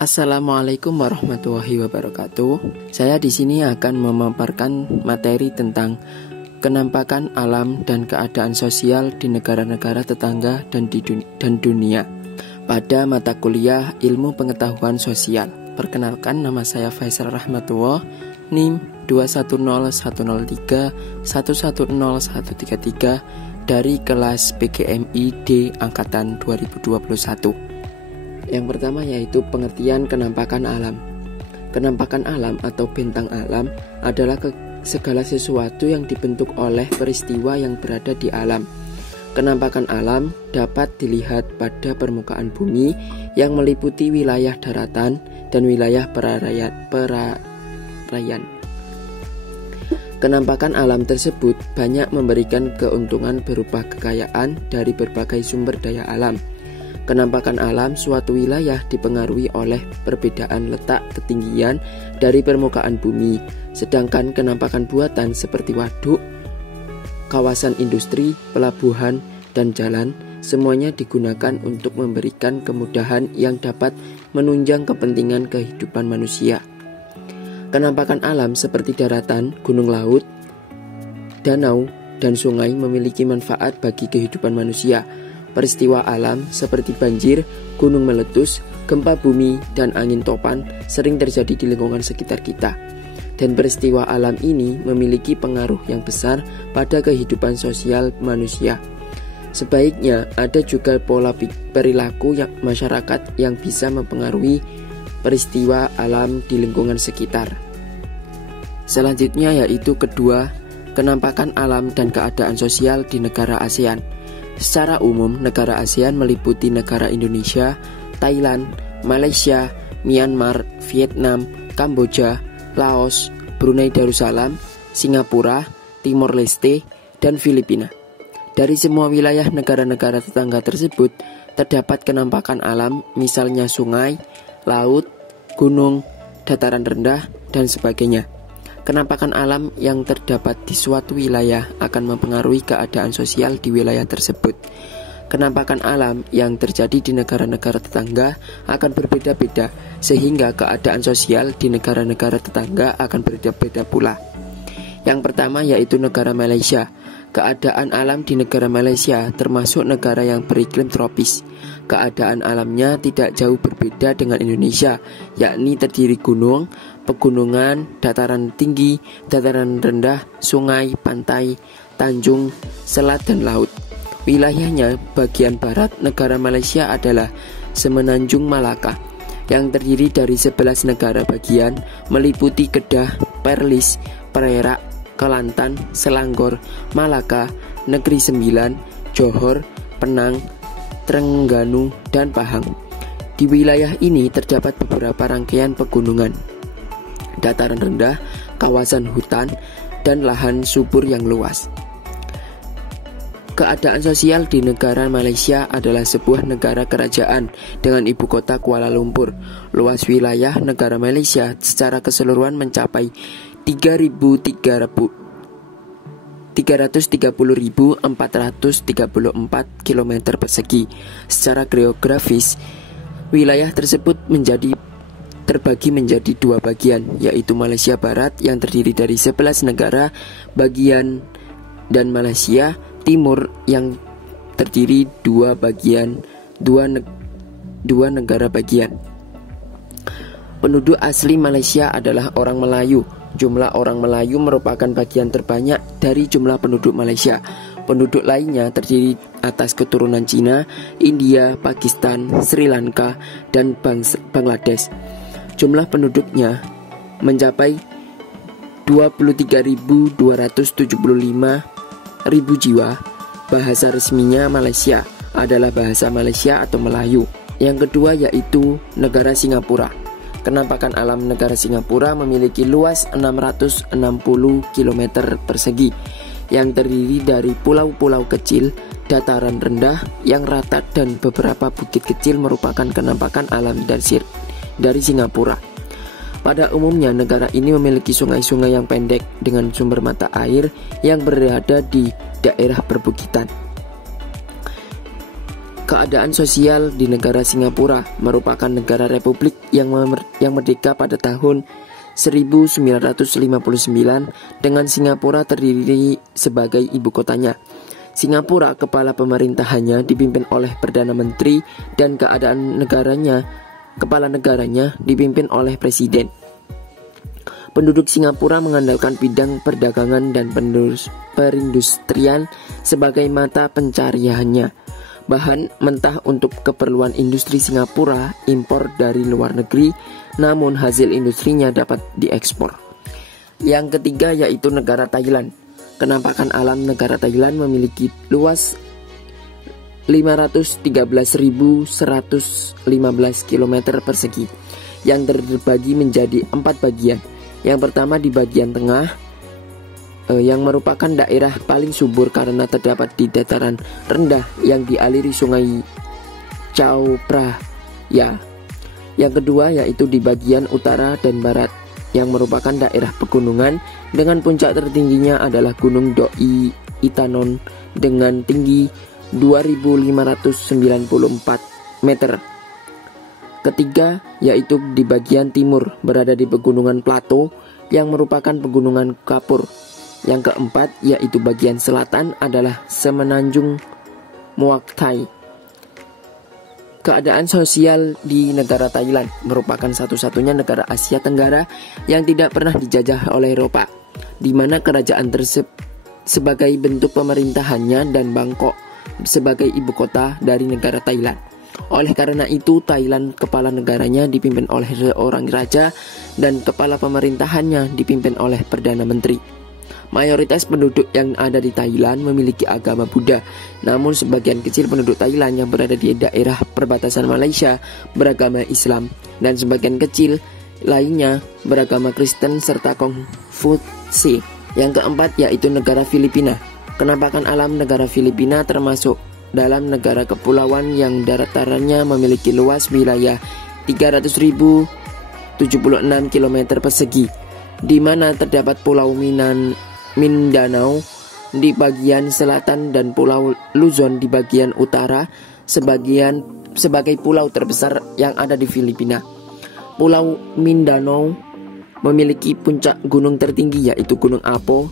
Assalamualaikum warahmatullahi wabarakatuh. Saya di sini akan memaparkan materi tentang kenampakan alam dan keadaan sosial di negara-negara tetangga dan dunia pada mata kuliah Ilmu Pengetahuan Sosial. Perkenalkan, nama saya Faisal Rahmatullah, NIM 2101103110133 dari kelas PGMI D angkatan 2021. Yang pertama yaitu pengertian kenampakan alam. Kenampakan alam atau bentang alam adalah segala sesuatu yang dibentuk oleh peristiwa yang berada di alam. Kenampakan alam dapat dilihat pada permukaan bumi yang meliputi wilayah daratan dan wilayah perairan. Kenampakan alam tersebut banyak memberikan keuntungan berupa kekayaan dari berbagai sumber daya alam. Kenampakan alam suatu wilayah dipengaruhi oleh perbedaan letak ketinggian dari permukaan bumi, sedangkan kenampakan buatan seperti waduk, kawasan industri, pelabuhan, dan jalan semuanya digunakan untuk memberikan kemudahan yang dapat menunjang kepentingan kehidupan manusia. Kenampakan alam seperti daratan, gunung laut, danau, dan sungai memiliki manfaat bagi kehidupan manusia. Peristiwa alam seperti banjir, gunung meletus, gempa bumi, dan angin topan sering terjadi di lingkungan sekitar kita. Dan peristiwa alam ini memiliki pengaruh yang besar pada kehidupan sosial manusia. Sebaiknya ada juga pola perilaku masyarakat yang bisa mempengaruhi peristiwa alam di lingkungan sekitar. Selanjutnya yaitu kedua, kenampakan alam dan keadaan sosial di negara ASEAN. Secara umum, negara ASEAN meliputi negara Indonesia, Thailand, Malaysia, Myanmar, Vietnam, Kamboja, Laos, Brunei Darussalam, Singapura, Timor Leste, dan Filipina. Dari semua wilayah negara-negara tetangga tersebut, terdapat kenampakan alam, misalnya sungai, laut, gunung, dataran rendah, dan sebagainya. Kenampakan alam yang terdapat di suatu wilayah akan mempengaruhi keadaan sosial di wilayah tersebut. Kenampakan alam yang terjadi di negara-negara tetangga akan berbeda-beda, sehingga keadaan sosial di negara-negara tetangga akan berbeda-beda pula. Yang pertama yaitu negara Malaysia. Keadaan alam di negara Malaysia termasuk negara yang beriklim tropis. Keadaan alamnya tidak jauh berbeda dengan Indonesia, yakni terdiri gunung, pegunungan, dataran tinggi, dataran rendah, sungai, pantai, tanjung, selat, dan laut. Wilayahnya bagian barat negara Malaysia adalah Semenanjung Malaka, yang terdiri dari 11 negara bagian, meliputi Kedah, Perlis, Perak, Kelantan, Selangor, Malaka, Negeri Sembilan, Johor, Penang, Terengganu, dan Pahang. Di wilayah ini terdapat beberapa rangkaian pegunungan, dataran rendah, kawasan hutan, dan lahan subur yang luas. Keadaan sosial di negara Malaysia adalah sebuah negara kerajaan dengan ibu kota Kuala Lumpur. Luas wilayah negara Malaysia secara keseluruhan mencapai 330.434 km persegi. Secara geografis, wilayah tersebut terbagi menjadi dua bagian, yaitu Malaysia Barat yang terdiri dari 11 negara bagian dan Malaysia Timur yang terdiri dua negara bagian. Penduduk asli Malaysia adalah orang Melayu. Jumlah orang Melayu merupakan bagian terbanyak dari jumlah penduduk Malaysia. Penduduk lainnya terdiri atas keturunan Cina, India, Pakistan, Sri Lanka, dan Bangladesh. Jumlah penduduknya mencapai 23.275.000 jiwa. Bahasa resminya Malaysia adalah bahasa Malaysia atau Melayu. Yang kedua yaitu negara Singapura. Kenampakan alam negara Singapura memiliki luas 660 km persegi yang terdiri dari pulau-pulau kecil, dataran rendah yang rata, dan beberapa bukit kecil merupakan kenampakan alam dari Singapura. Pada umumnya negara ini memiliki sungai-sungai yang pendek dengan sumber mata air yang berada di daerah perbukitan. Keadaan sosial di negara Singapura merupakan negara republik yang merdeka pada tahun 1959 dengan Singapura terdiri sebagai ibu kotanya. Singapura, kepala pemerintahannya dipimpin oleh Perdana Menteri dan kepala negaranya dipimpin oleh Presiden. Penduduk Singapura mengandalkan bidang perdagangan dan perindustrian sebagai mata pencariannya. Bahan mentah untuk keperluan industri Singapura impor dari luar negeri, namun hasil industrinya dapat diekspor. Yang ketiga yaitu negara Thailand. Penampakan alam negara Thailand memiliki luas 513.115 km persegi yang terbagi menjadi 4 bagian. Yang pertama di bagian tengah yang merupakan daerah paling subur karena terdapat di dataran rendah yang dialiri sungai Chao Phraya. Yang kedua yaitu di bagian utara dan barat yang merupakan daerah pegunungan dengan puncak tertingginya adalah Gunung Doi Itanon dengan tinggi 2.594 meter. Ketiga yaitu di bagian timur berada di pegunungan Plateau yang merupakan pegunungan kapur. Yang keempat yaitu bagian selatan adalah Semenanjung Muak Thai. Keadaan sosial di negara Thailand merupakan satu-satunya negara Asia Tenggara yang tidak pernah dijajah oleh Eropa, di mana kerajaan tersebut sebagai bentuk pemerintahannya dan Bangkok sebagai ibu kota dari negara Thailand. Oleh karena itu, Thailand kepala negaranya dipimpin oleh seorang raja dan kepala pemerintahannya dipimpin oleh Perdana Menteri. Mayoritas penduduk yang ada di Thailand memiliki agama Buddha, namun sebagian kecil penduduk Thailand yang berada di daerah perbatasan Malaysia beragama Islam dan sebagian kecil lainnya beragama Kristen serta Konfutsi. Yang keempat yaitu negara Filipina. Penampakan alam negara Filipina termasuk dalam negara kepulauan yang datarannya memiliki luas wilayah 300.076 km persegi, di mana terdapat Pulau Mindanao di bagian selatan dan Pulau Luzon di bagian utara sebagai pulau terbesar yang ada di Filipina. Pulau Mindanao memiliki puncak gunung tertinggi yaitu Gunung Apo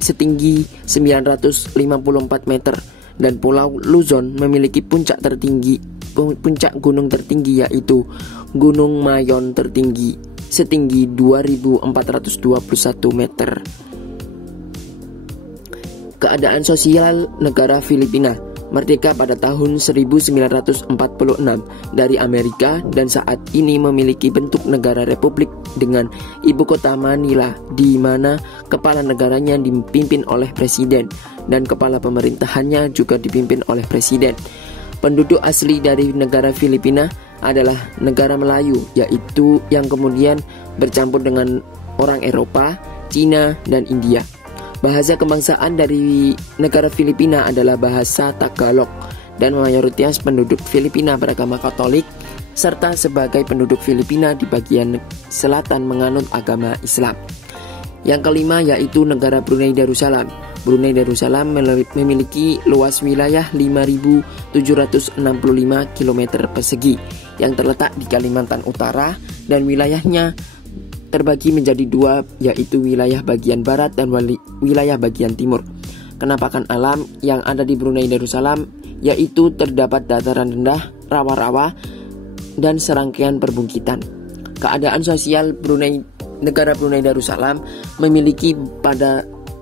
setinggi 954 meter dan Pulau Luzon memiliki puncak gunung tertinggi yaitu Gunung Mayon tertinggi setinggi 2.421 meter. Keadaan sosial negara Filipina merdeka pada tahun 1946 dari Amerika dan saat ini memiliki bentuk negara republik dengan ibu kota Manila, di mana kepala negaranya dipimpin oleh presiden dan kepala pemerintahannya juga dipimpin oleh presiden. Penduduk asli dari negara Filipina adalah negara Melayu, yaitu yang kemudian bercampur dengan orang Eropa, Cina, dan India. Bahasa kebangsaan dari negara Filipina adalah bahasa Tagalog dan mayoritas penduduk Filipina beragama Katolik serta sebagai penduduk Filipina di bagian selatan menganut agama Islam. Yang kelima yaitu negara Brunei Darussalam. Brunei Darussalam memiliki luas wilayah 5.765 km persegi yang terletak di Kalimantan Utara dan wilayahnya terbagi menjadi dua yaitu wilayah bagian barat dan wilayah bagian timur. Penampakan alam yang ada di Brunei Darussalam yaitu terdapat dataran rendah, rawa-rawa, dan serangkaian perbukit. Keadaan sosial negara Brunei Darussalam memiliki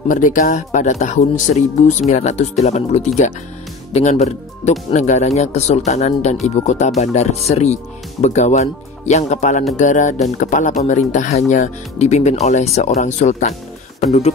merdeka pada tahun 1983 dengan bentuk negaranya kesultanan dan ibu kota Bandar Seri Begawan yang kepala negara dan kepala pemerintahannya dipimpin oleh seorang sultan. Penduduk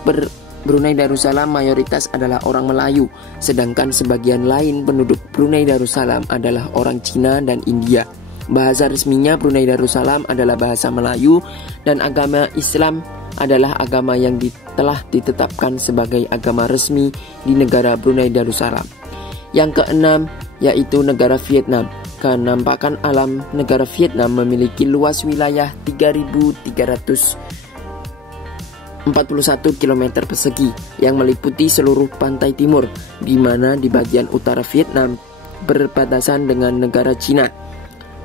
Brunei Darussalam mayoritas adalah orang Melayu, sedangkan sebagian lain penduduk Brunei Darussalam adalah orang Cina dan India. Bahasa resminya Brunei Darussalam adalah bahasa Melayu dan agama Islam adalah agama yang telah ditetapkan sebagai agama resmi di negara Brunei Darussalam. Yang keenam yaitu negara Vietnam. Penampakan alam negara Vietnam memiliki luas wilayah 3.341 km persegi yang meliputi seluruh pantai timur, di mana di bagian utara Vietnam berbatasan dengan negara Cina,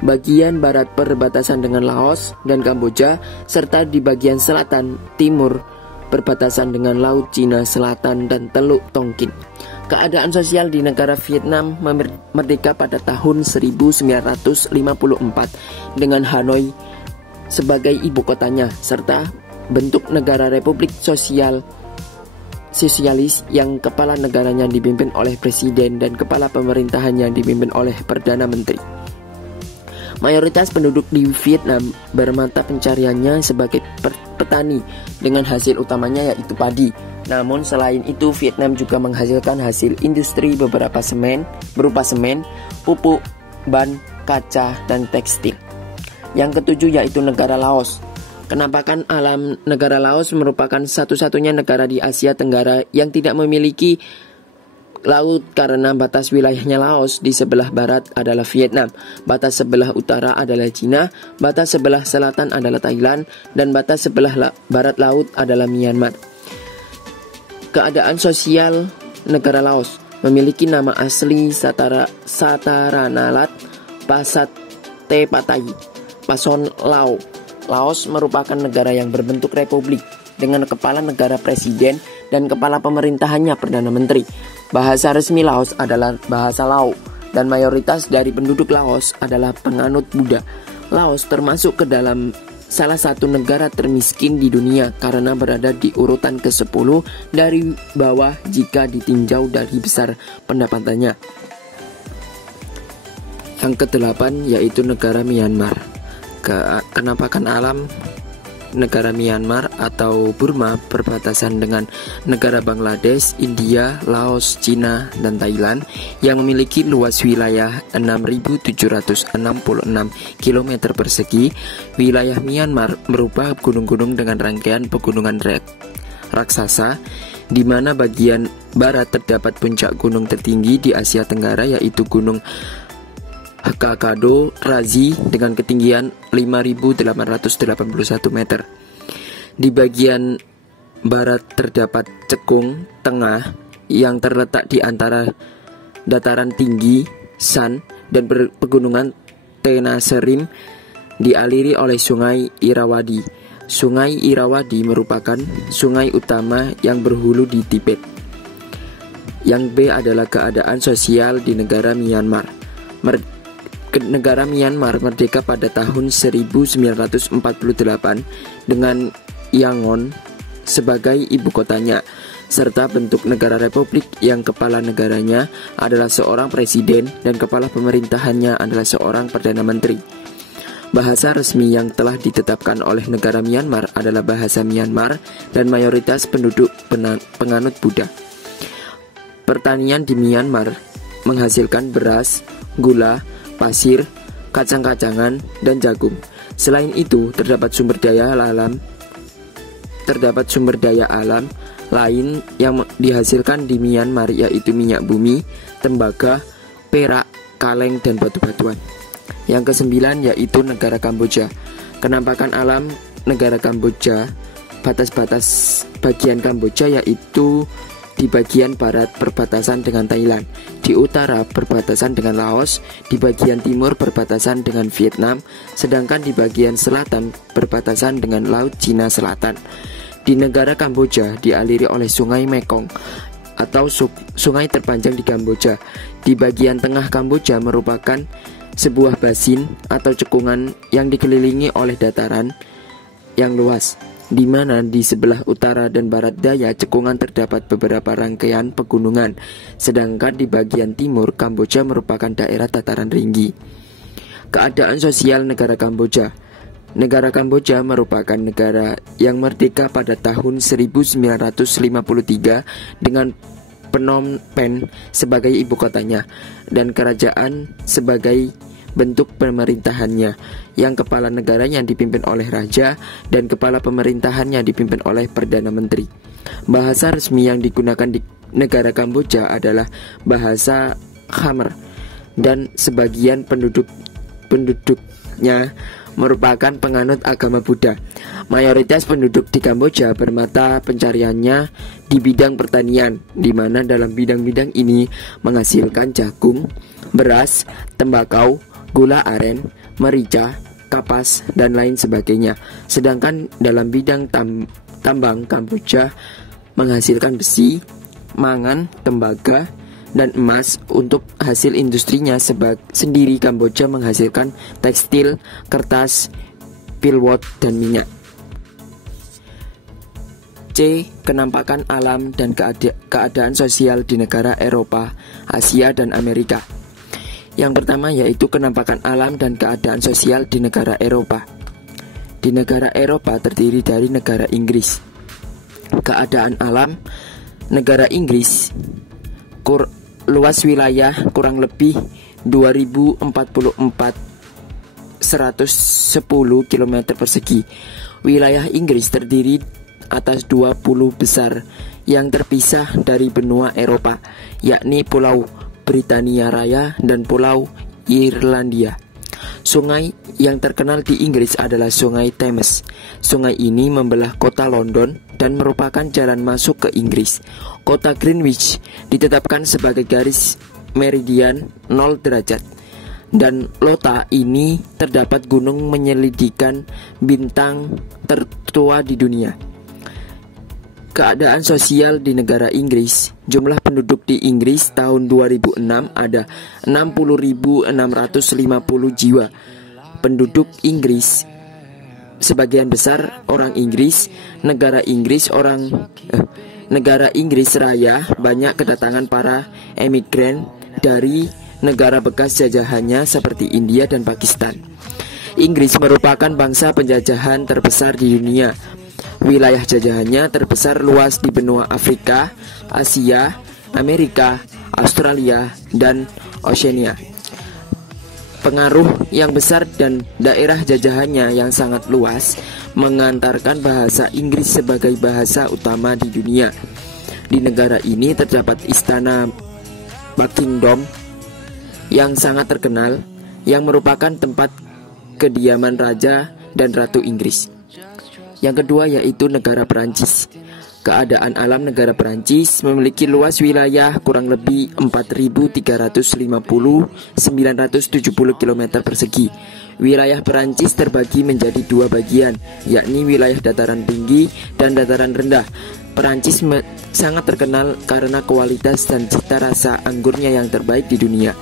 bagian barat perbatasan dengan Laos dan Kamboja, serta di bagian selatan timur berbatasan dengan Laut Cina Selatan dan Teluk Tonkin. Keadaan sosial di negara Vietnam merdeka pada tahun 1954 dengan Hanoi sebagai ibu kotanya, serta bentuk negara Republik Sosialis yang kepala negaranya dipimpin oleh presiden dan kepala pemerintahannya dipimpin oleh perdana menteri. Mayoritas penduduk di Vietnam bermata pencariannya sebagai petani dengan hasil utamanya yaitu padi. Namun selain itu Vietnam juga menghasilkan hasil industri berupa semen, pupuk, ban, kaca, dan tekstil. Yang ketujuh yaitu negara Laos. Penampakan alam negara Laos merupakan satu-satunya negara di Asia Tenggara yang tidak memiliki laut karena batas wilayahnya Laos di sebelah barat adalah Vietnam, batas sebelah utara adalah Cina, batas sebelah selatan adalah Thailand, dan batas sebelah barat laut adalah Myanmar. Keadaan sosial negara Laos memiliki nama asli Sataranalat Pasat Tepatai Pason Lao. Laos merupakan negara yang berbentuk republik dengan kepala negara presiden dan kepala pemerintahannya perdana menteri. Bahasa resmi Laos adalah bahasa Lao dan mayoritas dari penduduk Laos adalah penganut Buddha. Laos termasuk ke dalam salah satu negara termiskin di dunia karena berada di urutan ke-10 dari bawah jika ditinjau dari besar pendapatannya. Yang ke-8 yaitu negara Myanmar. Kenampakan alam negara Myanmar atau Burma berbatasan dengan negara Bangladesh, India, Laos, Cina, dan Thailand yang memiliki luas wilayah 6.766 km persegi. Wilayah Myanmar berupa gunung-gunung dengan rangkaian pegunungan raksasa, di mana bagian barat terdapat puncak gunung tertinggi di Asia Tenggara yaitu Gunung Hakakado Razi dengan ketinggian 5.881 meter. Di bagian barat terdapat Cekung Tengah yang terletak di antara dataran tinggi Shan dan pegunungan Tenasserim, dialiri oleh Sungai Irrawaddy. Sungai Irrawaddy merupakan sungai utama yang berhulu di Tibet. Yang B adalah keadaan sosial di negara Myanmar. Negara Myanmar merdeka pada tahun 1948 dengan Yangon sebagai ibu kotanya, serta bentuk negara republik yang kepala negaranya adalah seorang presiden dan kepala pemerintahannya adalah seorang perdana menteri. Bahasa resmi yang telah ditetapkan oleh negara Myanmar adalah bahasa Myanmar dan mayoritas penduduk penganut Buddha. Pertanian di Myanmar menghasilkan beras, gula, pasir, kacang-kacangan, dan jagung. Selain itu, terdapat sumber daya alam lain yang dihasilkan di Myanmar yaitu minyak bumi, tembaga, perak, kaleng, dan batu-batuan. Yang ke-9 yaitu negara Kamboja. Kenampakan alam negara Kamboja, batas-batas bagian Kamboja yaitu di bagian barat perbatasan dengan Thailand, di utara perbatasan dengan Laos, di bagian timur perbatasan dengan Vietnam, sedangkan di bagian selatan perbatasan dengan Laut Cina Selatan. Di negara Kamboja dialiri oleh Sungai Mekong atau sungai terpanjang di Kamboja. Di bagian tengah Kamboja merupakan sebuah basin atau cekungan yang dikelilingi oleh dataran yang luas, di mana di sebelah utara dan barat daya cekungan terdapat beberapa rangkaian pegunungan, sedangkan di bagian timur Kamboja merupakan daerah dataran tinggi. Keadaan sosial negara Kamboja. Negara Kamboja merupakan negara yang merdeka pada tahun 1953 dengan Phnom Penh sebagai ibu kotanya dan kerajaan sebagai bentuk pemerintahannya, yang kepala negaranya dipimpin oleh raja dan kepala pemerintahannya dipimpin oleh perdana menteri. Bahasa resmi yang digunakan di negara Kamboja adalah bahasa Khmer dan sebagian penduduknya merupakan penganut agama Buddha. Mayoritas penduduk di Kamboja bermata pencariannya di bidang pertanian, di mana dalam bidang-bidang ini menghasilkan jagung, beras, tembakau, gula aren, merica, kapas, dan lain sebagainya. Sedangkan dalam bidang tambang, Kamboja menghasilkan besi, mangan, tembaga, dan emas. Untuk hasil industrinya sendiri, Kamboja menghasilkan tekstil, kertas, pilwot, dan minyak. C. Kenampakan alam dan keadaan sosial di negara Eropa, Asia, dan Amerika. Yang pertama yaitu kenampakan alam dan keadaan sosial di negara Eropa. Di negara Eropa terdiri dari negara Inggris. Keadaan alam negara Inggris, luas wilayah kurang lebih 2044 110 km persegi. Wilayah Inggris terdiri atas 20 besar yang terpisah dari benua Eropa, yakni Pulau Britania Raya dan Pulau Irlandia. Sungai yang terkenal di Inggris adalah Sungai Thames. Sungai ini membelah kota London dan merupakan jalan masuk ke Inggris. Kota Greenwich ditetapkan sebagai garis meridian 0 derajat. Dan Lota ini terdapat gunung menyelidikan bintang tertua di dunia. Keadaan sosial di negara Inggris. Jumlah penduduk di Inggris tahun 2006 ada 60.650 jiwa. Penduduk Inggris sebagian besar orang Inggris. Negara Inggris Raya banyak kedatangan para emigran dari negara bekas jajahannya seperti India dan Pakistan. Inggris merupakan bangsa penjajahan terbesar di dunia. Wilayah jajahannya terbesar luas di benua Afrika, Asia, Amerika, Australia, dan Oceania. Pengaruh yang besar dan daerah jajahannya yang sangat luas mengantarkan bahasa Inggris sebagai bahasa utama di dunia. Di negara ini terdapat istana Buckingham yang sangat terkenal, yang merupakan tempat kediaman Raja dan Ratu Inggris. Yang kedua yaitu negara Perancis. Keadaan alam negara Perancis memiliki luas wilayah kurang lebih 4.350-970 km persegi. Wilayah Perancis terbagi menjadi dua bagian, yakni wilayah dataran tinggi dan dataran rendah. Perancis sangat terkenal karena kualitas dan cita rasa anggurnya yang terbaik di dunia.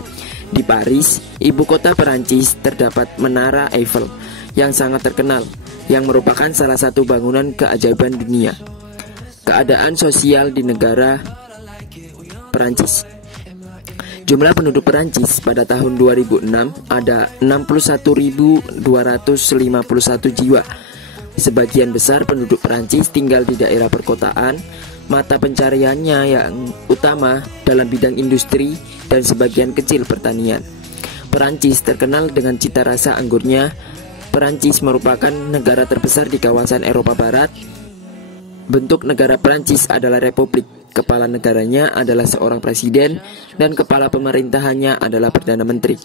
Di Paris, ibu kota Perancis, terdapat Menara Eiffel yang sangat terkenal, yang merupakan salah satu bangunan keajaiban dunia. Keadaan sosial di negara Perancis. Jumlah penduduk Perancis pada tahun 2006 ada 61.251 jiwa. Sebagian besar penduduk Perancis tinggal di daerah perkotaan. Mata pencariannya yang utama dalam bidang industri dan sebagian kecil pertanian. Perancis terkenal dengan cita rasa anggurnya. Perancis merupakan negara terbesar di kawasan Eropa Barat. Bentuk negara Perancis adalah republik. Kepala negaranya adalah seorang presiden dan kepala pemerintahannya adalah perdana menteri.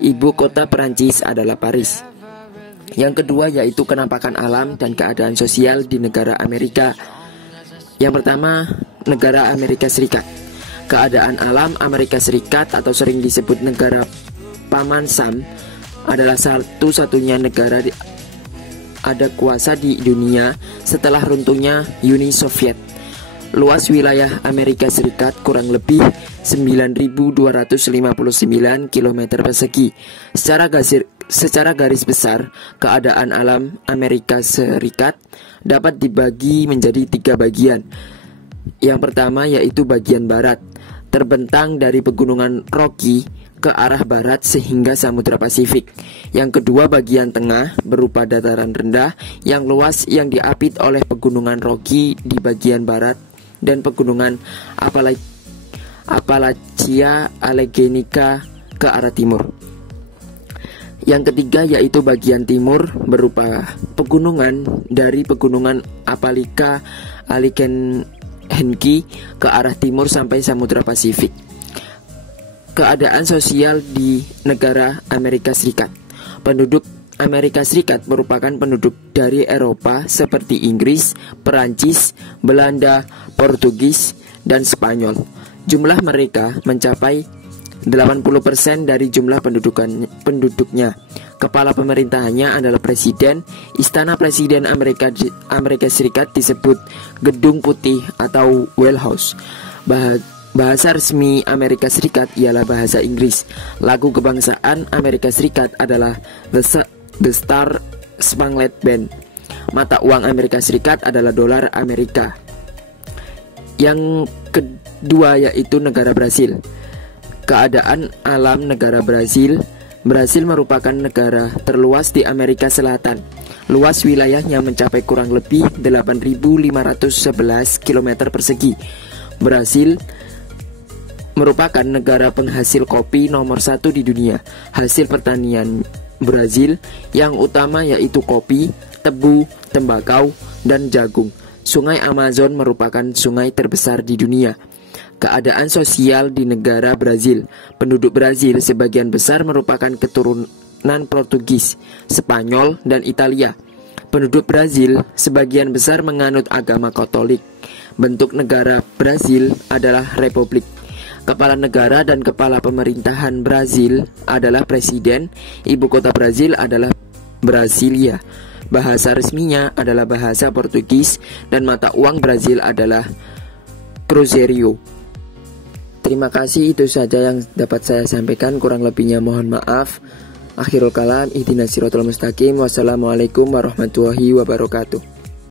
Ibu kota Perancis adalah Paris. Yang kedua yaitu kenampakan alam dan keadaan sosial di negara Amerika. Yang pertama, negara Amerika Serikat. Keadaan alam Amerika Serikat atau sering disebut negara Paman Sam adalah satu-satunya negara ada kuasa di dunia setelah runtuhnya Uni Soviet. Luas wilayah Amerika Serikat kurang lebih 9.259 km persegi. Secara garis besar, keadaan alam Amerika Serikat dapat dibagi menjadi 3 bagian. Yang pertama yaitu bagian barat, terbentang dari pegunungan Rocky ke arah barat sehingga Samudra Pasifik. Yang kedua bagian tengah berupa dataran rendah yang luas yang diapit oleh pegunungan Rocky di bagian barat dan pegunungan Appalachia Allegheny ke arah timur. Yang ketiga yaitu bagian timur berupa pegunungan dari pegunungan Appalachia Allegheny ke arah timur sampai Samudra Pasifik. Keadaan sosial di negara Amerika Serikat. Penduduk Amerika Serikat merupakan penduduk dari Eropa seperti Inggris, Perancis, Belanda, Portugis, dan Spanyol. Jumlah mereka mencapai 80% dari jumlah penduduknya. Kepala pemerintahannya adalah presiden. Istana Presiden Amerika Serikat disebut Gedung Putih atau White House. Bahasa resmi Amerika Serikat ialah bahasa Inggris. Lagu kebangsaan Amerika Serikat adalah The Star Spangled Banner. Mata uang Amerika Serikat adalah dolar Amerika. Yang kedua yaitu negara Brasil. Keadaan alam negara Brasil. Brasil merupakan negara terluas di Amerika Selatan. Luas wilayahnya mencapai kurang lebih 8.511 km persegi. Brasil merupakan negara penghasil kopi nomor 1 di dunia. Hasil pertanian Brasil yang utama yaitu kopi, tebu, tembakau, dan jagung. Sungai Amazon merupakan sungai terbesar di dunia. Keadaan sosial di negara Brasil. Penduduk Brasil sebagian besar merupakan keturunan Portugis, Spanyol, dan Italia. Penduduk Brasil sebagian besar menganut agama Katolik. Bentuk negara Brasil adalah republik. Kepala negara dan kepala pemerintahan Brasil adalah presiden. Ibu kota Brasil adalah Brasilia. Bahasa resminya adalah bahasa Portugis dan mata uang Brasil adalah Cruzeiro. Terima kasih, itu saja yang dapat saya sampaikan. Kurang lebihnya mohon maaf. Akhirul kalam, ihdinas siratal mustaqim. Wassalamualaikum warahmatullahi wabarakatuh.